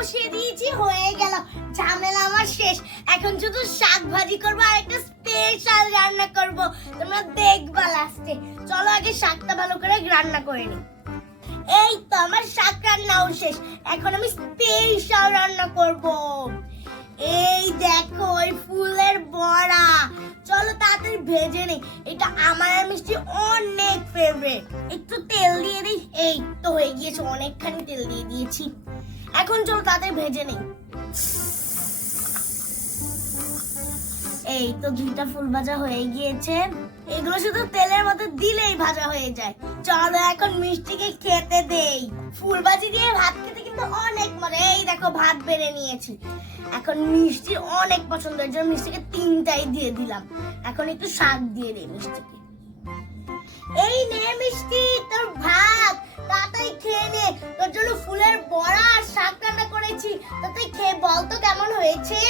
বসিয়ে দিয়েছি, হয়ে গেল, ঝামেলা আমার শেষ। এখন শুধু শাক ভাজি করবো আর একটা স্পেশাল রান্না করব, তোমরা দেখবা লাস্টে। চলো আগে শাকটা ভালো করে রান্না করে নিই। এই তো আমার শাক রান্নাও শেষ, এখন আমি স্পেশাল রান্না করব। এই দেখো ওই ফুলের বড়া, চলো তাড়াতাড়ি ভেজে নেই, এটা আমার আর মিষ্টি অনেক ফেভারিট। একটু তেল দিয়ে দিই, এই তো হয়ে গিয়েছে, অনেকখানি তেল দিয়ে দিয়েছি। এখন চলো তাড়াতাড়ি ভেজে নেই। এই তো দুইটা ফুল ভাজা হয়ে গিয়েছে, এগুলো শুধু তেলের মধ্যে দিলেই ভাজা হয়ে যায়। চলো এখন মিষ্টিকে খেতে দেই। ফুল ভাজি দিয়ে ভাত খেতে কিন্তু অনেক মজা। এই দেখো ভাত বেড়ে নিয়েছি, এখন মিষ্টির অনেক পছন্দের জন্য মিষ্টিকে 3টাই দিয়ে দিলাম। এখন একটু শাক দিয়ে দিই মিষ্টিকে। এই নে মিষ্টি তোর ভাত, তাড়াতাড়ি খেয়ে নে, তোর জন্য ফুলের বড়া আর শাক রান্না করেছি, তাড়াতাড়ি খেয়ে বল তো কেমন হয়েছে।